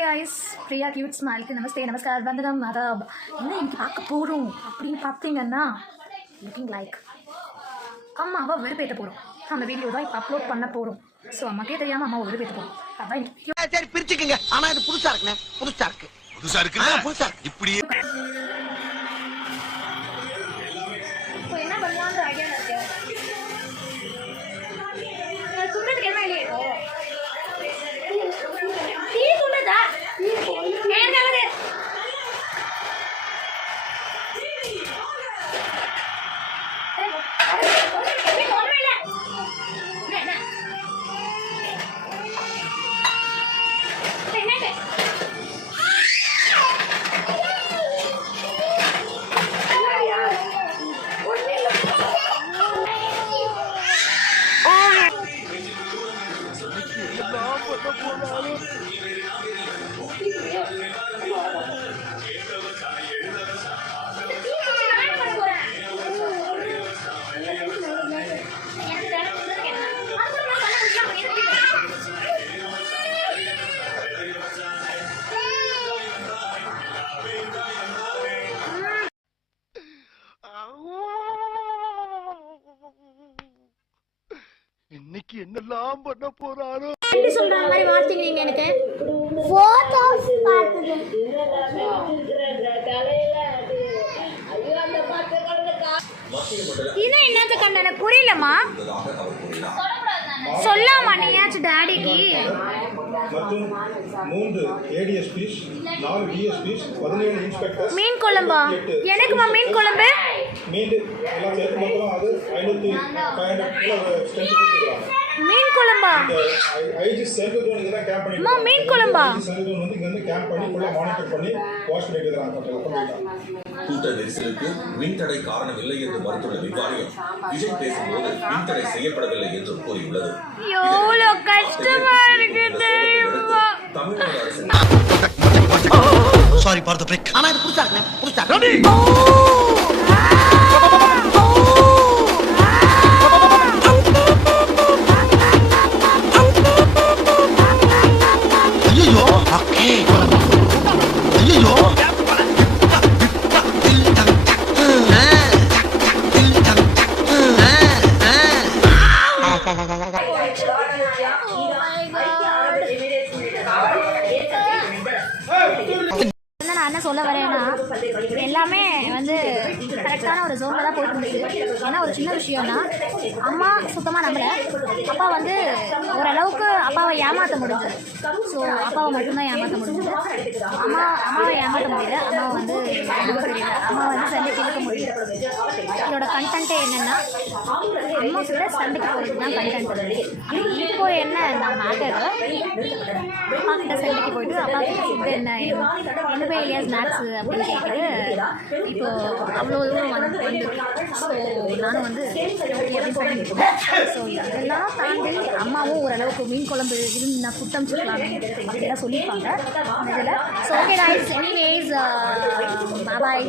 Guys प्रिया cute smile की नमस्ते नमस्कार वंदनम आदाब என்ன இன்னைக்கு பார்க்க போறோம் அப்படினு பாத்தீங்கன்னா லுக்கிங் லைக் அம்மாவை வெறுப்பேத்த போறோம். அந்த வீடியோ தான் இப்ப அப்லோட் பண்ண போறோம். சோ அம்மாக்கே தெரியாம அம்மாவை வெறுப்பேத்த போறோம். அதான் சரி பிரிச்சுக்கங்க. ஆனா இது புதுசா இருக்குனே. புதுசா இருக்கு. இப்படி இப்போ என்ன பண்ணலாம்ன்ற ஐடியா இருக்கு. நான் சொல்றதுக்கு என்ன இல்லையே. டீ சொல்றதா? ஏன் கலரு? இன்னைக்கு என்னெல்லாம் பண்ண போறாரோ என்ன சொல்ற மாதிரி வார்த்தைங்க நீங்க எனக்கு போட்டோஸ் பார்த்தது இன்னும் என்னத்த கண்ட எனக்கு புரியலம்மா சொல்லாமா நீயாச்சும் டாடிக்கு மற்றும் 3 ADSPs 4 DSPs 17 இன்ஸ்பெக்டர்ஸ் மீன் குழம்பா எனக்குமா மீன் குழம்பு மீன் எல்லாம் சேர்த்து மொத்தம் அது 500 ஸ்ட்ரென்த் கொடுத்துறாங்க. மீன் குழம்பா ஐஜி சென்ட்ரல் ஜோன் இதெல்லாம் கேம்ப் பண்ணி அம்மா மீன் குழம்பா சென்ட்ரல் ஜோன் வந்து இங்க வந்து கேம்ப் பண்ணி ஃபுல்லா மானிட்டர் பண்ணி வாஷ் பண்ணிட்டு இருக்காங்க. கூட்ட நெரிசலுக்கு மின்தடை காரணமில்லை என்று மறுத்துள்ள விவாரியம் விஜய் பேசும்போது மின்தடை செய்யப்படவில்லை என்று கூறியுள்ளது. எவ்வளவு கஷ்டமா இருக்கு தெரியுமா தமிழ்நாடு அரசு சாரி ஃபார் தி பிரேக். ஆனா இது புதுசா இருக்குனே. புதுசா ஐயோ ஓகே ஐயோ நான் என்ன சொல்ல வரேன்னா எல்லாமே வந்து கரெக்டான ஒரு ஜோனில் தான் போயிட்டு இருந்துச்சு. ஏன்னா ஒரு சின்ன விஷயம்னா அம்மா சுத்தமாக நம்பல, அப்பா வந்து ஓரளவுக்கு அப்பாவை ஏமாற்ற முடிஞ்சது. ஸோ அப்பாவை மட்டும்தான் ஏமாற்ற முடிஞ்சது. அம்மாவை ஏமாற்ற முடியல. அம்மாவை வந்து அம்மா வந்து சண்டைக்கு இழுக்க முடியல. இதோட கண்டென்ட்டே என்னென்னா அம்மா கூட சண்டைக்கு போகிறது தான் கண்டென்ட். இப்போ என்ன நான் மேட்டர் அம்மா கிட்ட சண்டைக்கு போயிட்டு அப்பா கிட்ட ஃபுட்டு என்ன இல்லையா ஸ்நாக்ஸு அப்படின்னு கேட்குறது. இப்போ அவ்வளோ தூரம் வந்து ஸோ நானும் வந்து அப்படின்னு சொல்லியிருக்கேன். ஸோ இதெல்லாம் தாண்டி அம்மாவும் ஓரளவுக்கு மீன் குழம்பு இருந்து நான் குட்டம் சொல்லலாமே அப்படிலாம் சொல்லியிருப்பாங்க அந்த இதில். ஸோ ஓகே ரைஸ் எனிவேஸ் பாய்.